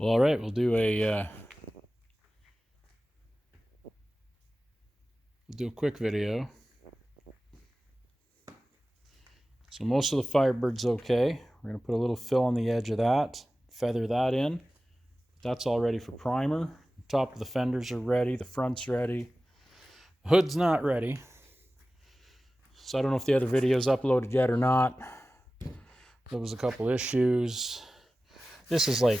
Well, all right, we'll do a quick video. So most of the firebird's okay. We're going to put a little fill on the edge of that, feather that in. That's all ready for primer. The top of the fenders are ready, the front's ready. The hood's not ready. So I don't know if the other video's uploaded yet or not. There was a couple issues. This is like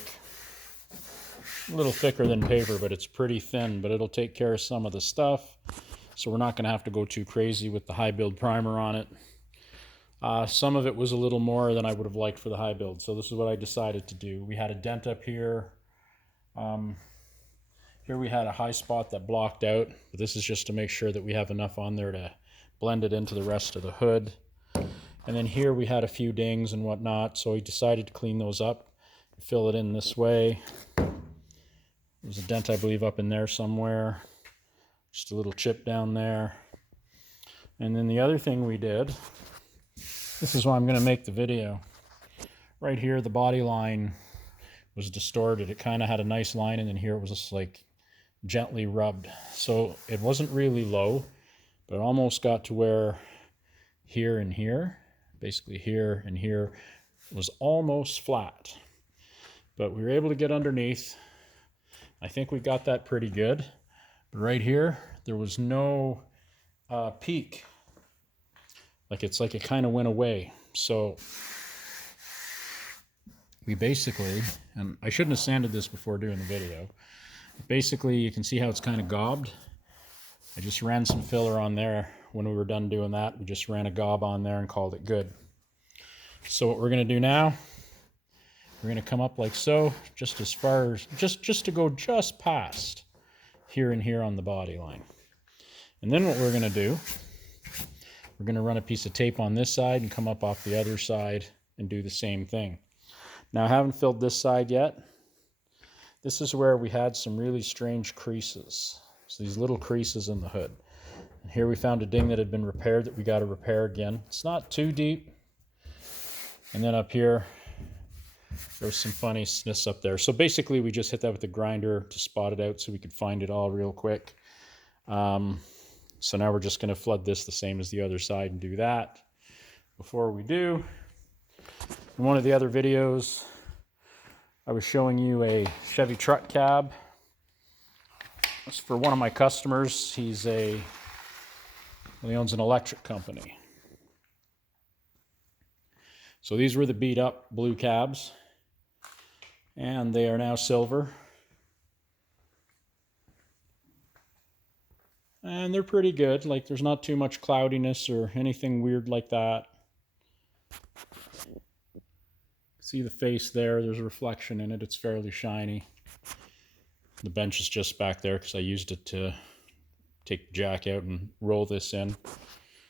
a little thicker than paper, but it's pretty thin, but it'll take care of some of the stuff. So we're not going to have to go too crazy with the high build primer on it. Some of it was a little more than I would have liked for the high build, so this is what I decided to do. We had a dent up here. Here we had a high spot that blocked out, but this is just to make sure that we have enough on there to blend it into the rest of the hood. And then here we had a few dings and whatnot, so we decided to clean those up, fill it in this way. There's a dent, I believe, up in there somewhere. Just a little chip down there. And then the other thing we did, this is why I'm going to make the video. Right here, the body line was distorted. It kind of had a nice line, and then here it was just like gently rubbed. So it wasn't really low, but it almost got to where here and here, basically here and here, was almost flat. But we were able to get underneath. I think we got that pretty good. But right here, there was no peak. It's like it kind of went away. So we basically, and I shouldn't have sanded this before doing the video. Basically, you can see how it's kind of gobbed. I just ran some filler on there. When we were done doing that, we just ran a gob on there and called it good. So what we're going to do now, we're going to come up like so, just as far as, just to go just past here and here on the body line. And then what we're going to do, we're going to run a piece of tape on this side and come up off the other side and do the same thing. Now I haven't filled this side yet. This is where we had some really strange creases. So these little creases in the hood. And here we found a ding that had been repaired that we got to repair again. It's not too deep. And then up here, there's some funniness up there. So basically we just hit that with the grinder to spot it out so we could find it all real quick. So now we're just going to flood this the same as the other side and do that. Before we do, in one of the other videos, I was showing you a Chevy truck cab. It's for one of my customers. He owns an electric company. So these were the beat up blue cabs, and they are now silver. And they're pretty good. Like, there's not too much cloudiness or anything weird like that. See the face there, there's a reflection in it. It's fairly shiny. The bench is just back there because I used it to take the jack out and roll this in.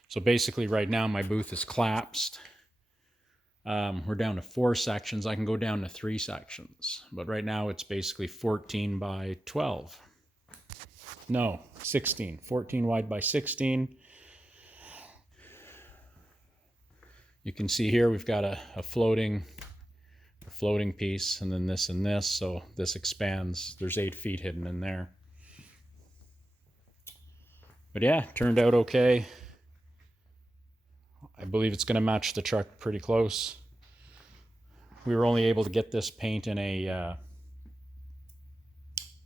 So basically right now my booth is collapsed. We're down to 4 sections. I can go down to 3 sections, but right now it's basically 14 by 12. No, 16. 14 wide by 16. You can see here we've got a floating piece, and then this and this, so this expands. There's 8 feet hidden in there. But yeah, turned out okay. I believe it's going to match the truck pretty close. We were only able to get this paint in it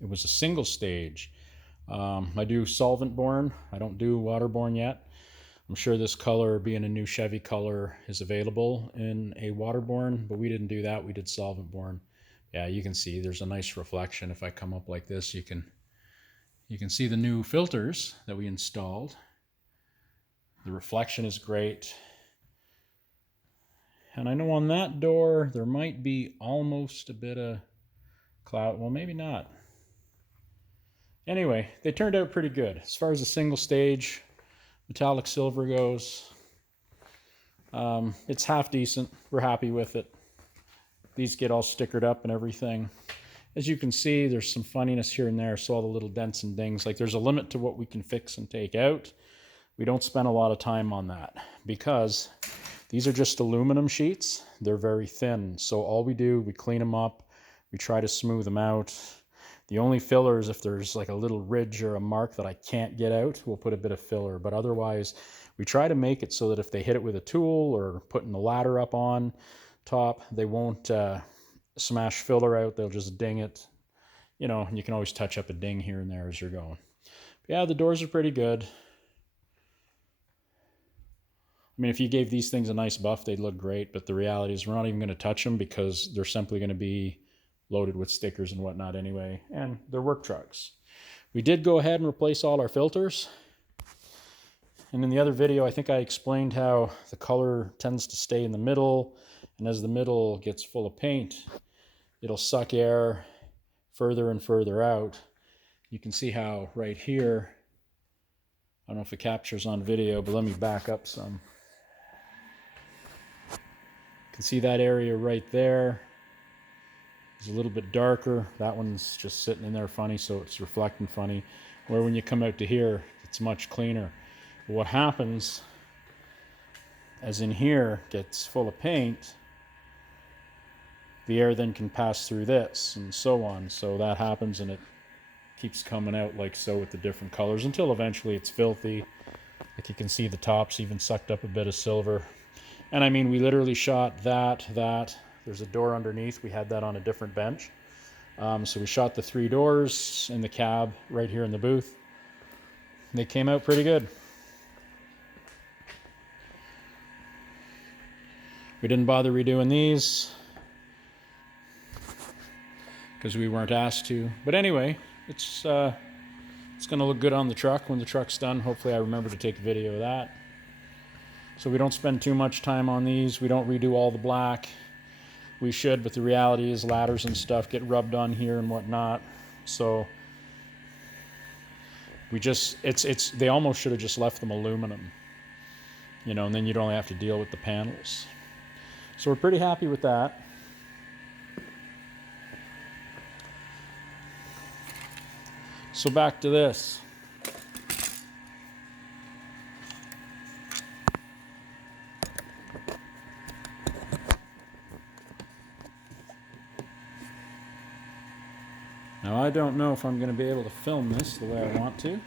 was a single stage. I do solvent borne. I don't do waterborne yet. I'm sure this color, being a new Chevy color, is available in a waterborne, but we didn't do that. We did solvent borne. Yeah, you can see there's a nice reflection. If I come up like this, you can see the new filters that we installed. The reflection is great. And I know on that door, there might be almost a bit of cloud. Well, maybe not. Anyway, they turned out pretty good. As far as the single stage metallic silver goes, it's half decent. We're happy with it. These get all stickered up and everything. As you can see, there's some funniness here and there, so all the little dents and dings. Like, there's a limit to what we can fix and take out. We don't spend a lot of time on that because these are just aluminum sheets. They're very thin. So all we do, we clean them up, We try to smooth them out. The only filler is if there's like a little ridge or a mark that I can't get out, we'll put a bit of filler. But otherwise, we try to make it so that if they hit it with a tool or putting the ladder up on top, they won't smash filler out. They'll just ding it. You know, you can always touch up a ding here and there as you're going. But yeah, the doors are pretty good. I mean, if you gave these things a nice buff, they'd look great. But the reality is we're not even going to touch them because they're simply going to be loaded with stickers and whatnot anyway. And they're work trucks. We did go ahead and replace all our filters. And in the other video, I think I explained how the color tends to stay in the middle. And as the middle gets full of paint, it'll suck air further and further out. You can see how right here, I don't know if it captures on video, but let me back up some. You can see that area right there is a little bit darker. That one's just sitting in there funny, so it's reflecting funny. Where when you come out to here, it's much cleaner. But what happens, as in here gets full of paint, the air then can pass through this and so on. So that happens and it keeps coming out like so with the different colors until eventually it's filthy. Like you can see the tops even sucked up a bit of silver. And I mean, we literally shot that. There's a door underneath. We had that on a different bench. So we shot the 3 doors in the cab right here in the booth. They came out pretty good. We didn't bother redoing these because we weren't asked to. But anyway, it's going to look good on the truck when the truck's done. Hopefully I remember to take a video of that. So we don't spend too much time on these. We don't redo all the black. We should, but the reality is ladders and stuff get rubbed on here and whatnot. So we just, they almost should have just left them aluminum, you know, and then you'd only have to deal with the panels. So we're pretty happy with that. So back to this. Now I don't know if I'm going to be able to film this the way I want to.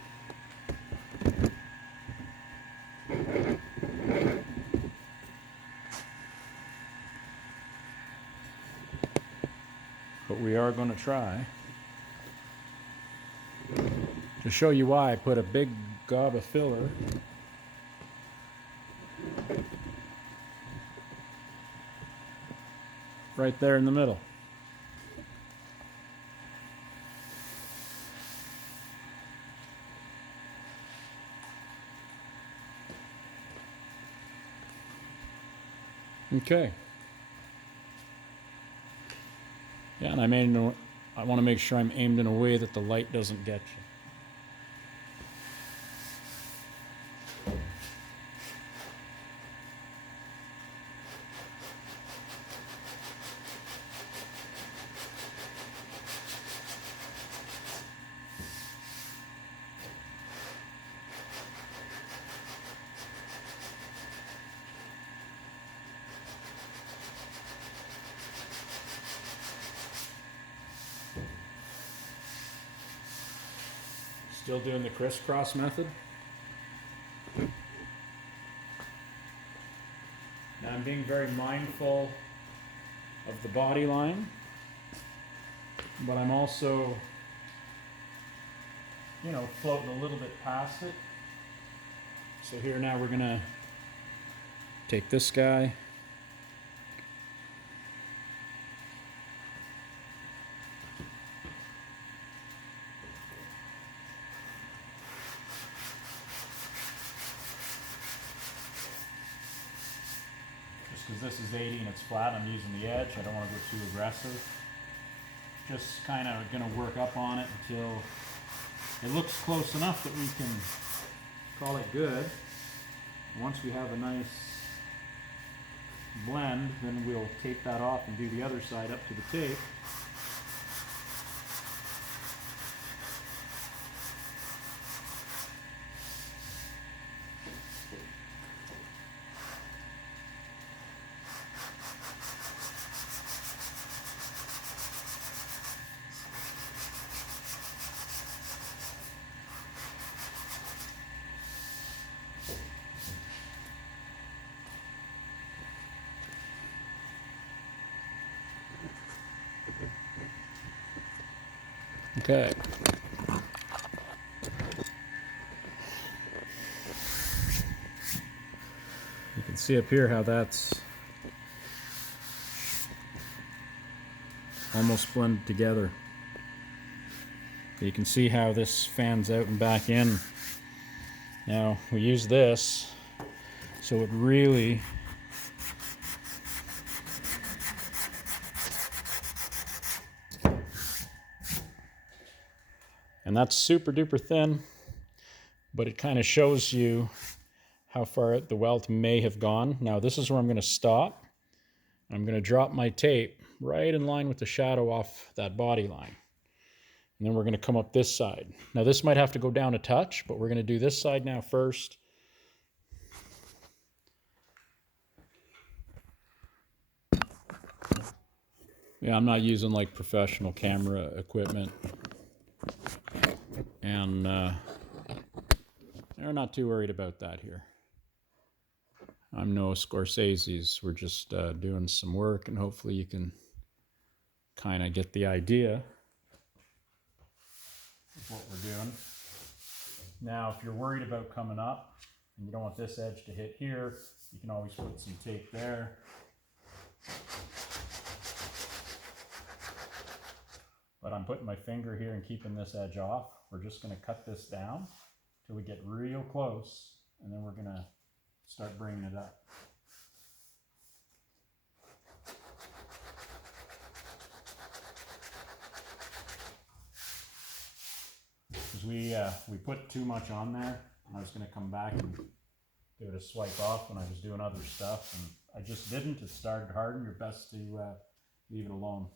But we are going to try. To show you why I put a big gob of filler right there in the middle. Okay. Yeah, and I want to make sure I'm aimed in a way that the light doesn't get you. Still doing the crisscross method. Now I'm being very mindful of the body line, but I'm also, you know, floating a little bit past it. So here now we're gonna take this guy. Because this is 80 and it's flat, I'm using the edge. I don't want to go too aggressive. Just kind of going to work up on it until it looks close enough that we can call it good. Once we have a nice blend, then we'll tape that off and do the other side up to the tape. Okay. You can see up here how that's almost blended together. You can see how this fans out and back in. Now we use this so it really and that's super duper thin, but it kind of shows you how far the welt may have gone. Now this is where I'm going to stop. I'm going to drop my tape right in line with the shadow off that body line. And then we're going to come up this side. Now this might have to go down a touch, but we're going to do this side now first. Yeah, I'm not using like professional camera equipment. And they're not too worried about that here. I'm no Scorsese's. We're just doing some work, and hopefully you can kind of get the idea of what we're doing. Now, if you're worried about coming up and you don't want this edge to hit here, you can always put some tape there. But I'm putting my finger here and keeping this edge off. We're just going to cut this down till we get real close, and then we're going to start bringing it up. Because we put too much on there, and I was going to come back and give it a swipe off when I was doing other stuff, and I just didn't. It started hard, and you're best to leave it alone.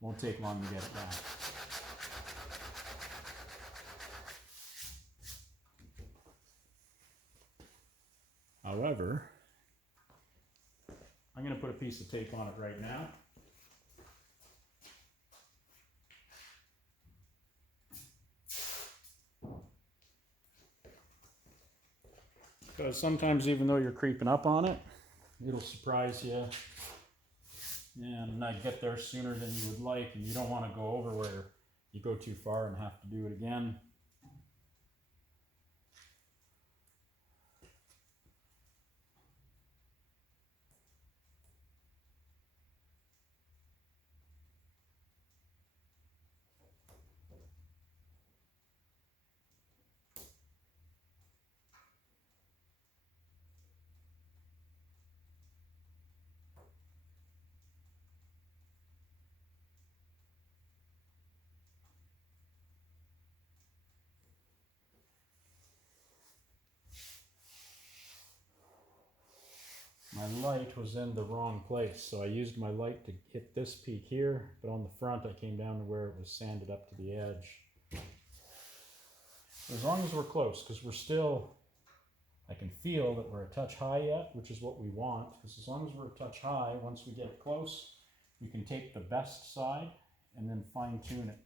Won't take long to get it down. However, I'm going to put a piece of tape on it right now. Because sometimes even though you're creeping up on it, it'll surprise you and get there sooner than you would like, and you don't want to go over where you go too far and have to do it again. My light was in the wrong place, so I used my light to hit this peak here, but on the front I came down to where it was sanded up to the edge. As long as we're close, because we're still, I can feel that we're a touch high yet, which is what we want, because as long as we're a touch high, once we get close, we can take the best side and then fine tune it.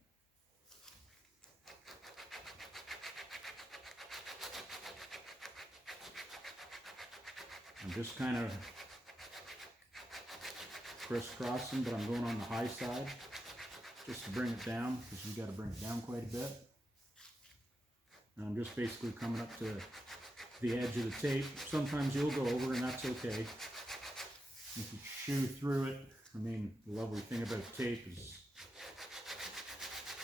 I'm just kind of crisscrossing, but I'm going on the high side just to bring it down, because you got to bring it down quite a bit. And I'm just basically coming up to the edge of the tape. Sometimes you'll go over, and that's okay. If you chew through it, I mean, the lovely thing about tape is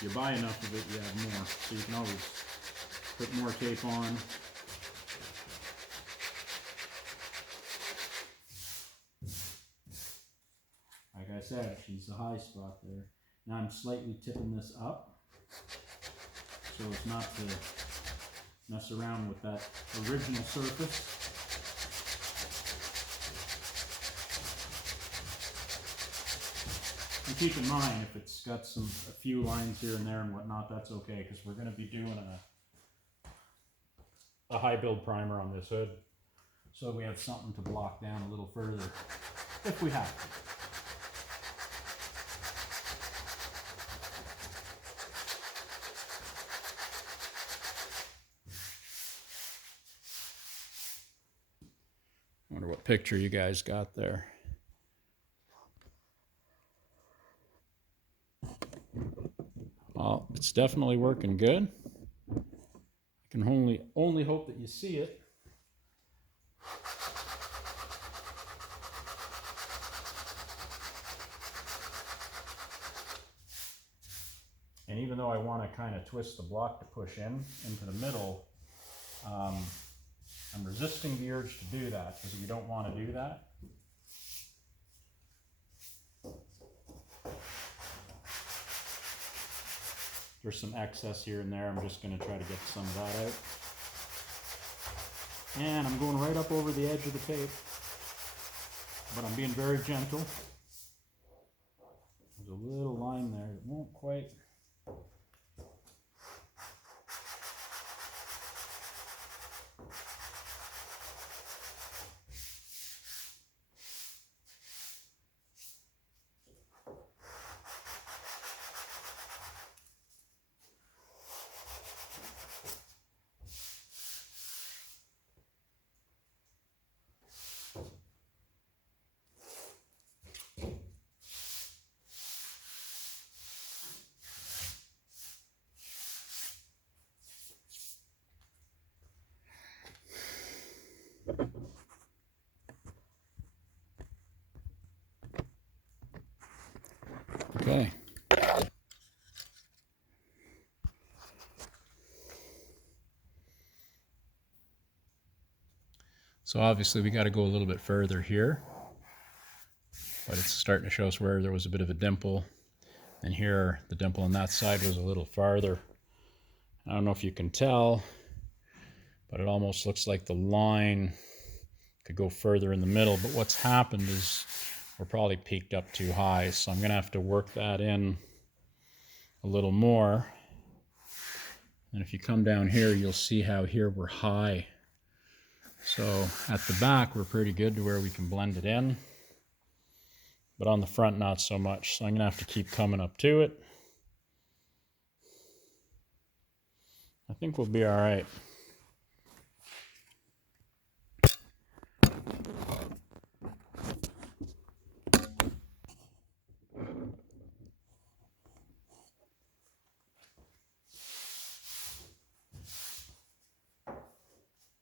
you buy enough of it, you have more. So you can always put more tape on. Like I said, she's the high spot there. Now I'm slightly tipping this up so as not to mess around with that original surface. And keep in mind, if it's got a few lines here and there and whatnot, that's okay, because we're going to be doing a high build primer on this hood, so we have something to block down a little further if we have to. I wonder what picture you guys got there. Well, it's definitely working good. I can only hope that you see it. And even though I want to kind of twist the block to push into the middle, I'm resisting the urge to do that because you don't want to do that. There's some excess here and there. I'm just going to try to get some of that out. And I'm going right up over the edge of the tape, but I'm being very gentle. There's a little line there that won't quite. Okay. So obviously we got to go a little bit further here, but it's starting to show us where there was a bit of a dimple, and here the dimple on that side was a little farther. I don't know if you can tell, but it almost looks like the line could go further in the middle, but what's happened is we're probably peaked up too high, so I'm going to have to work that in a little more. And if you come down here, you'll see how here we're high. So at the back, we're pretty good to where we can blend it in, but on the front, not so much. So I'm going to have to keep coming up to it. I think we'll be all right.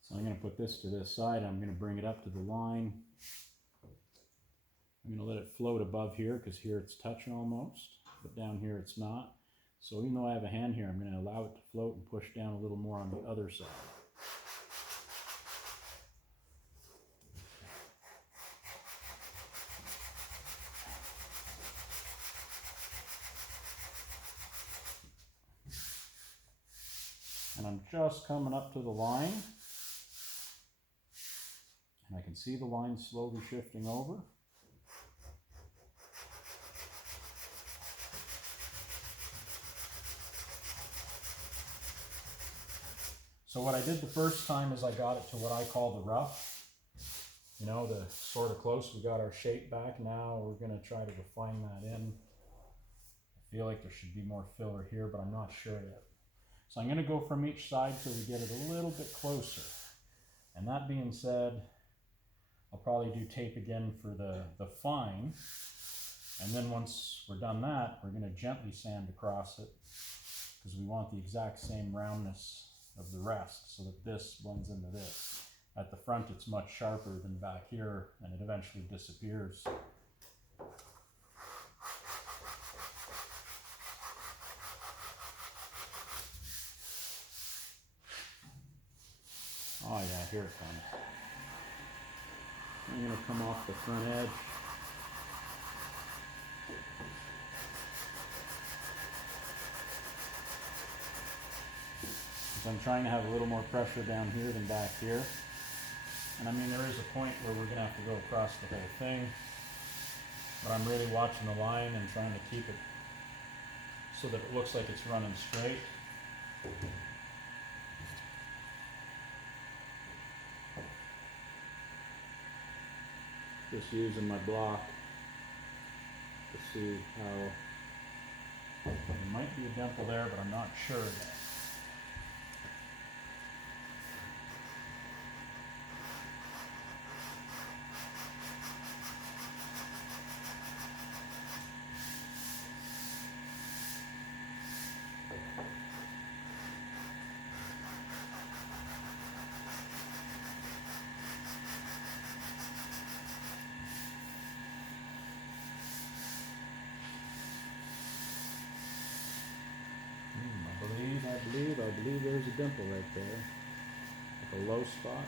So I'm going to put this to this side. I'm going to bring it up to the line. I'm going to let it float above here because here it's touching almost, but down here it's not. So even though I have a hand here, I'm going to allow it to float and push down a little more on the other side. And I'm just coming up to the line. And I can see the line slowly shifting over. So what I did the first time is I got it to what I call the rough. You know, the sort of close. We got our shape back. Now we're going to try to refine that in. I feel like there should be more filler here, but I'm not sure yet. So I'm going to go from each side till we get it a little bit closer. And that being said, I'll probably do tape again for the fine. And then once we're done that, we're going to gently sand across it because we want the exact same roundness of the rest so that this blends into this. At the front, it's much sharper than back here, and it eventually disappears. Oh yeah, here it comes. I'm going to come off the front edge. So I'm trying to have a little more pressure down here than back here. And I mean, there is a point where we're going to have to go across the whole thing. But I'm really watching the line and trying to keep it so that it looks like it's running straight. Just using my block to see how there might be a dimple there, but I'm not sure yet. I believe there's a dimple right there, like a low spot.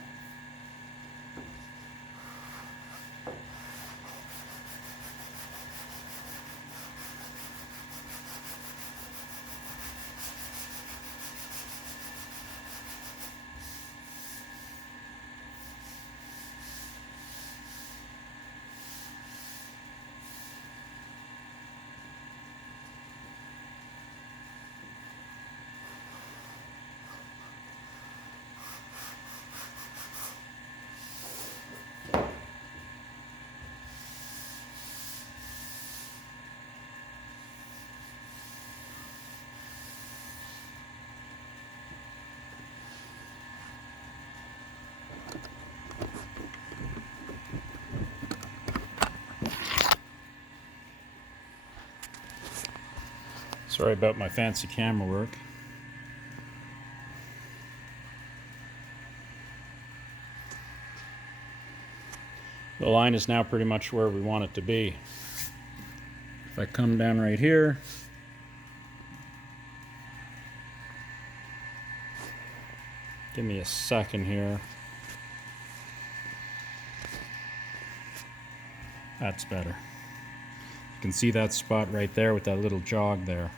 Sorry about my fancy camera work. The line is now pretty much where we want it to be. If I come down right here, give me a second here. That's better. You can see that spot right there with that little jog there.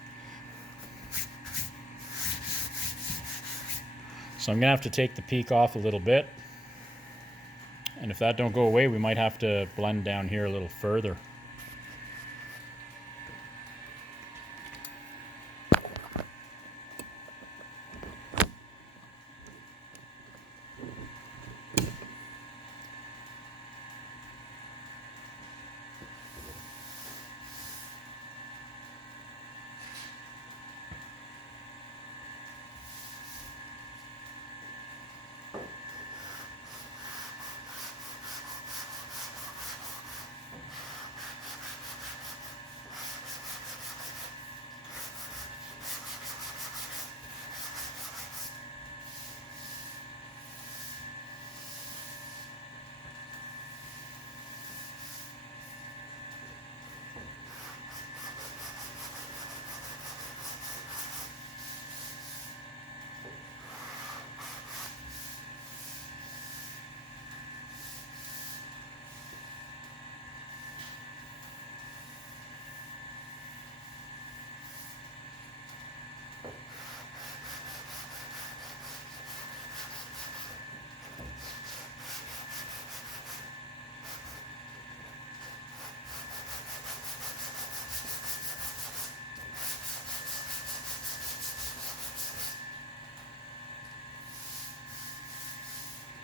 So I'm gonna have to take the peak off a little bit. And if that don't go away, we might have to blend down here a little further.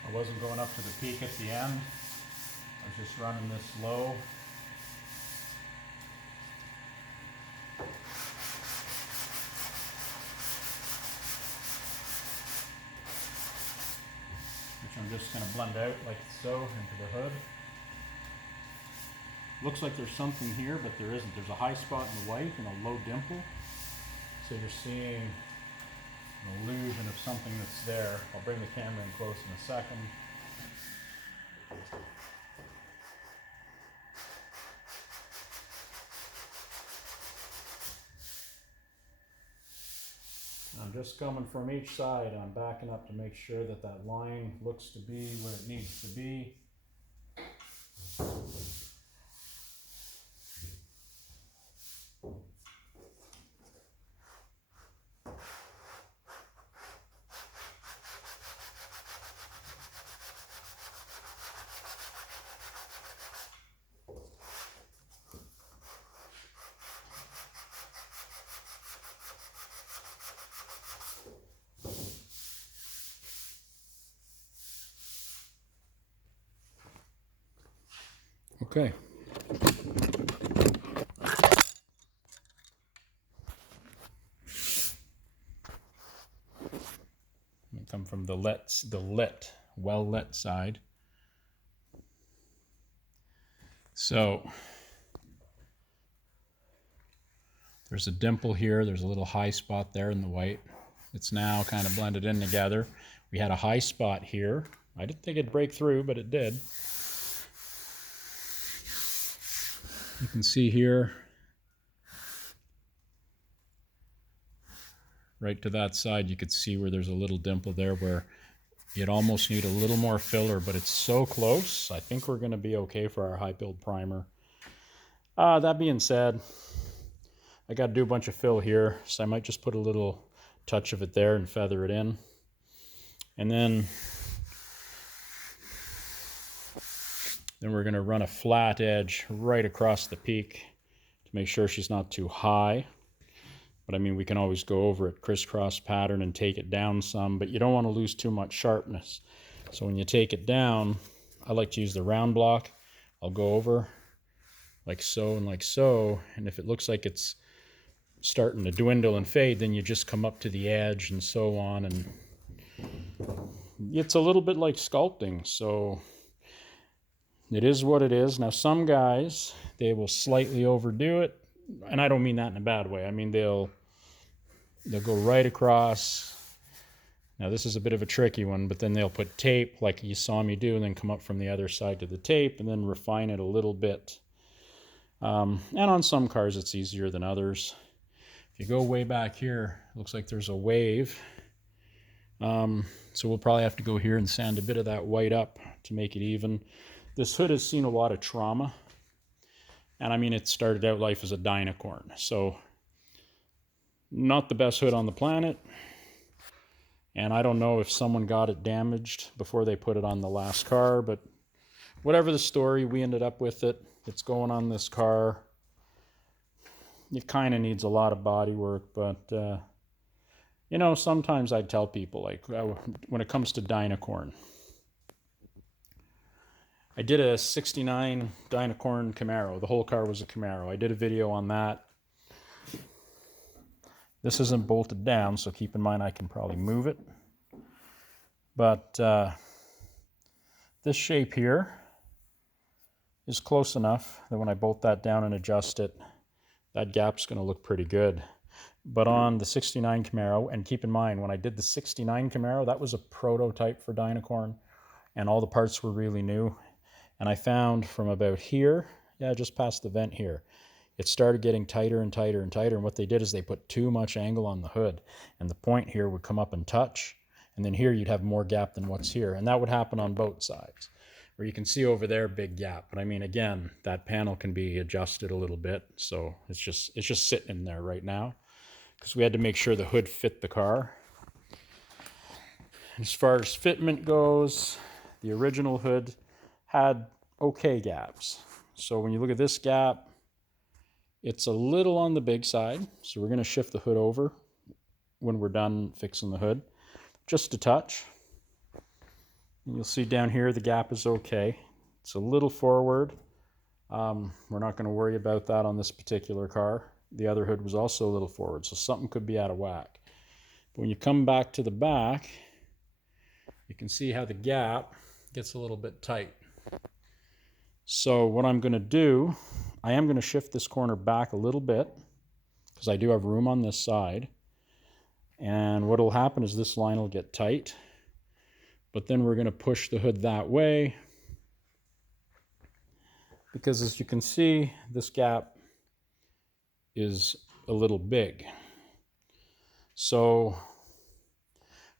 I wasn't going up to the peak at the end. I was just running this low. Which I'm just going to blend out like so into the hood. Looks like there's something here, but there isn't. There's a high spot in the white and a low dimple. So you're seeing an illusion of something that's there. I'll bring the camera in close in a second. I'm just coming from each side and I'm backing up to make sure that that line looks to be where it needs to be. Okay. Come from the well lit side. So there's a dimple here, there's a little high spot there in the white. It's now kind of blended in together. We had a high spot here. I didn't think it'd break through, but it did. You can see here right to that side, you could see where there's a little dimple there where you'd almost need a little more filler, but it's so close. I think we're going to be okay for our high build primer. That being said, I got to do a bunch of fill here, so I might just put a little touch of it there and feather it in. And then we're going to run a flat edge right across the peak to make sure she's not too high. But I mean, we can always go over it, crisscross pattern, and take it down some, but you don't want to lose too much sharpness. So when you take it down, I like to use the round block. I'll go over like so and like so, and if it looks like it's starting to dwindle and fade, then you just come up to the edge and so on, and it's a little bit like sculpting, so it is what it is. Now some guys, they will slightly overdo it, and I don't mean that in a bad way. I mean they'll go right across. Now this is a bit of a tricky one, but then they'll put tape like you saw me do, and then come up from the other side to the tape and then refine it a little bit. And on some cars it's easier than others. If you go way back here, it looks like there's a wave. So we'll probably have to go here and sand a bit of that white up to make it even. This hood has seen a lot of trauma. And I mean, it started out life as a dynacorn. So not the best hood on the planet. And I don't know if someone got it damaged before they put it on the last car, but whatever the story, we ended up with it. It's going on this car. It kind of needs a lot of body work, but you know, sometimes I tell people, like, when it comes to dynacorn, I did a 69 dynacorn Camaro. The whole car was a Camaro. I did a video on that. This isn't bolted down, so keep in mind I can probably move it. But this shape here is close enough that when I bolt that down and adjust it, that gap's going to look pretty good. But on the 69 Camaro, and keep in mind, when I did the 69 Camaro, that was a prototype for dynacorn, and all the parts were really new. And I found from about here, yeah, just past the vent here, it started getting tighter and tighter and tighter. And what they did is they put too much angle on the hood, and the point here would come up and touch, and then here you'd have more gap than what's here. And that would happen on both sides, where you can see over there, big gap. But I mean, again, that panel can be adjusted a little bit. So it's just sitting in there right now, because we had to make sure the hood fit the car. As far as fitment goes, the original hood had okay gaps. So when you look at this gap, it's a little on the big side. So we're going to shift the hood over when we're done fixing the hood, just a touch. And you'll see down here the gap is okay. It's a little forward. We're not going to worry about that on this particular car. The other hood was also a little forward, so something could be out of whack. But when you come back to the back, you can see how the gap gets a little bit tight. So what I'm going to do, I am going to shift this corner back a little bit, because I do have room on this side. And what will happen is this line will get tight, but then we're going to push the hood that way, because as you can see, this gap is a little big. So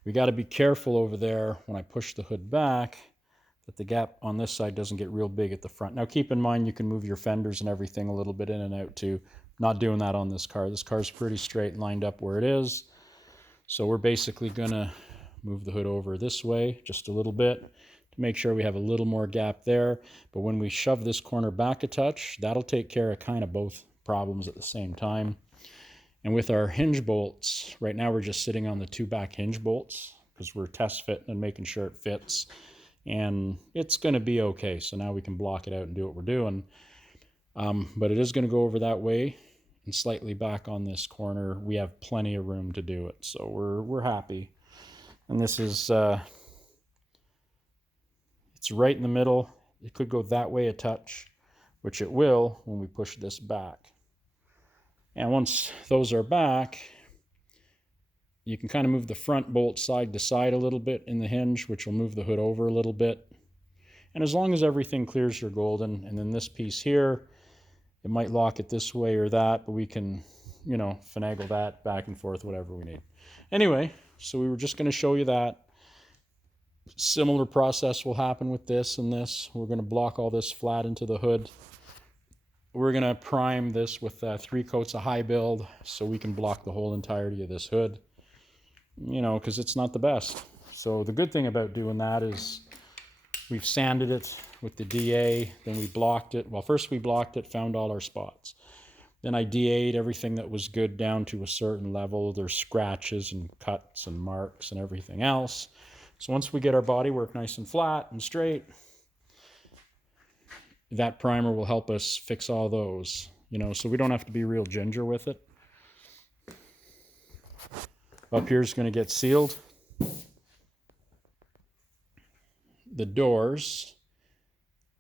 we got to be careful over there when I push the hood back that the gap on this side doesn't get real big at the front. Now keep in mind, you can move your fenders and everything a little bit in and out too. Not doing that on this car. This car's pretty straight and lined up where it is. So we're basically gonna move the hood over this way just a little bit to make sure we have a little more gap there. But when we shove this corner back a touch, that'll take care of kind of both problems at the same time. And with our hinge bolts, right now we're just sitting on the two back hinge bolts because we're test fitting and making sure it fits. And it's going to be okay. So now we can block it out and do what we're doing. But it is going to go over that way and slightly back on this corner. We have plenty of room to do it. So we're happy. And this is, it's right in the middle. It could go that way a touch, which it will when we push this back. And once those are back, you can kind of move the front bolt side to side a little bit in the hinge, which will move the hood over a little bit. And as long as everything clears your golden, and then this piece here, it might lock it this way or that, but we can you know, finagle that back and forth, whatever we need. Anyway, so we were just going to show you that. Similar process will happen with this and this. We're going to block all this flat into the hood. We're going to prime this with 3 coats of high build so we can block the whole entirety of this hood, you know, because it's not the best. So the good thing about doing that is we've sanded it with the DA, then we blocked it. Well, first we blocked it, found all our spots. Then I DA'd everything that was good down to a certain level. There's scratches and cuts and marks and everything else. So once we get our bodywork nice and flat and straight, that primer will help us fix all those, you know, so we don't have to be real ginger with it. Up here is going to get sealed. The doors,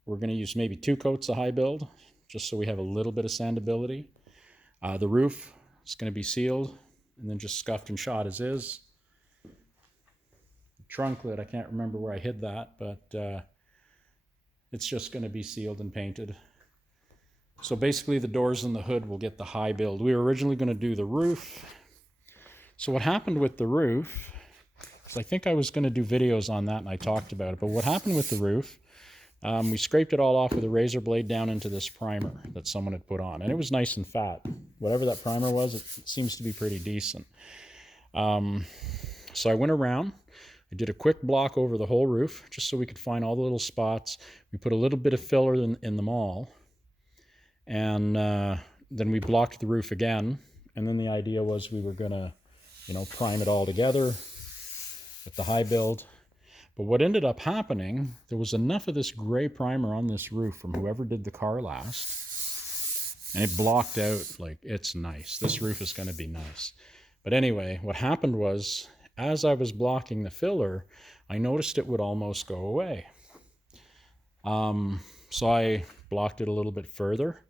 we're going to use maybe 2 coats of high build, just so we have a little bit of sandability. The roof is going to be sealed and then just scuffed and shot as is. The trunk lid, I can't remember where I hid that, but it's just going to be sealed and painted. So basically the doors and the hood will get the high build. We were originally going to do the roof. So what happened with the roof, because I think I was going to do videos on that and I talked about it, but what happened with the roof, we scraped it all off with a razor blade down into this primer that someone had put on, and it was nice and fat. Whatever that primer was, it seems to be pretty decent. So I went around, I did a quick block over the whole roof just so we could find all the little spots. We put a little bit of filler in them all, and then we blocked the roof again, and then the idea was we were going to, you know, prime it all together with the high build. But what ended up happening, there was enough of this gray primer on this roof from whoever did the car last, and it blocked out. Like, it's nice. This roof is going to be nice. But anyway, what happened was, as I was blocking the filler, I noticed it would almost go away. So I blocked it a little bit further,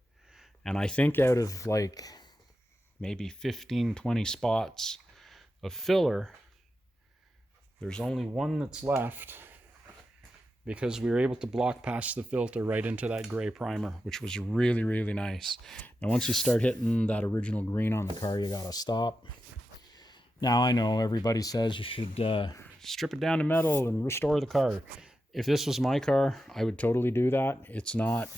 and I think out of like maybe 15, 20 spots of filler, there's only one that's left because we were able to block past the filter right into that gray primer, which was really, really nice. And once you start hitting that original green on the car, you gotta stop. Now, I know everybody says you should strip it down to metal and restore the car. If this was my car, I would totally do that. It's not